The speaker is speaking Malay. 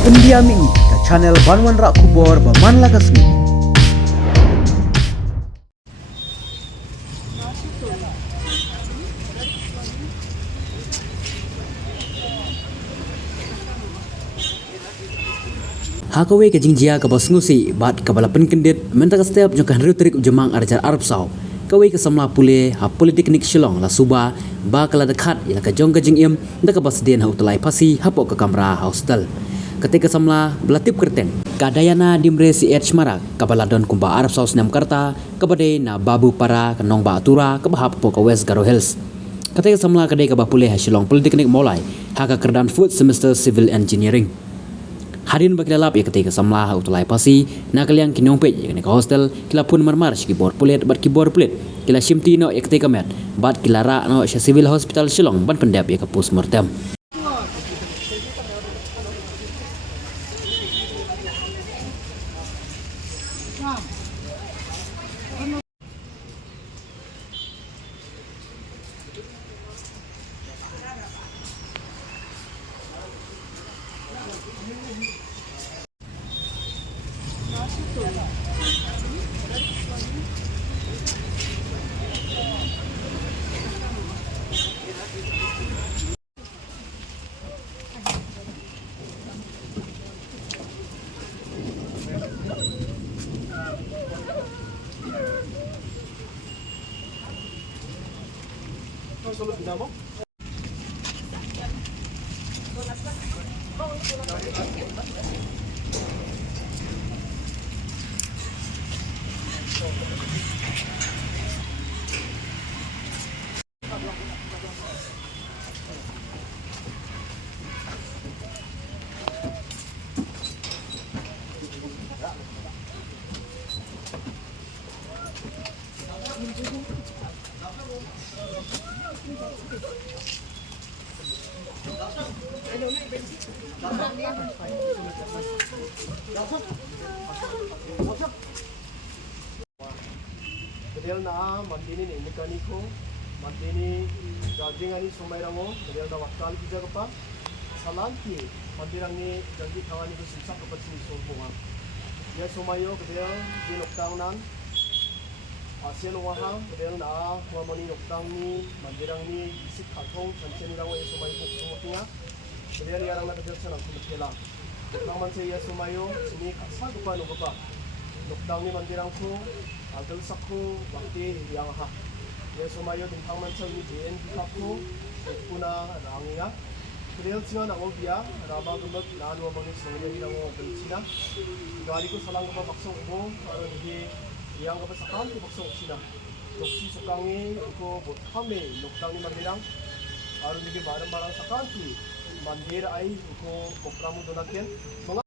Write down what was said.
India mi ke channel Banwan Rak Kubor Baman Lagasmi. Hakawe ke jingjia ke basngusi bat ke balapan kendit mentaka setiap jangka henry jemang arjar Arab Sau. Kawe ke samla pule ha politeknik Shillong la suba ba kala dekat ila ke jong ke jingim da ke basdien ha utlai pasi hapok ke kamera hostel. Ketika samla belatip kerteng kadayana dimre si Marak ke baladon kumba Arab Sau senam karta ke badai na babu para ke nong ba atura ke bahap po ke West Garo Hills. Ketika samla kadai ke bapule ha Shillong politeknik molai ha ke kerdan fourth semester civil engineering. Harin bagi lalap ya ketika samlah utulai pasi nak kalian kinong pej ya ke hostel kila pun marmar keyboard pulet bat keyboard pulet kila shimti no ya ketika met bat kila ra no civil hospital Shillong ban pendap ya ke postmortem. Solo dinamo. Kemudian na mandini ni mekaniko, mandini judging ani sumai rango, kemudian na wakal bija kepa, salanti mandirang ni janji kawan itu susah kepa sini sombongan. Dia sumayo kemudian di noktang nan, asen wahang kemudian na mamani noktang ni mandirang ni isi katong canceni rango ya sumayo buk semua kemudian yang na kemudian sana kumutela. Noktang saya sumayo sini kasar kepa no kepa. Noktang ni mandirang ko agel sakko waktu yang ha ya sumayo din pangman sa ni den kapko puna rangiya krel siya na obia raba gumbak nanu mangis sungya ng belchina gali ko salang ko bakso ko aron di yang ko sakam ko bakso sina doksi sukangi ko bothame noktang ni mandirang aron di barang-barang sakanti mandir ay ko kopramu donakyen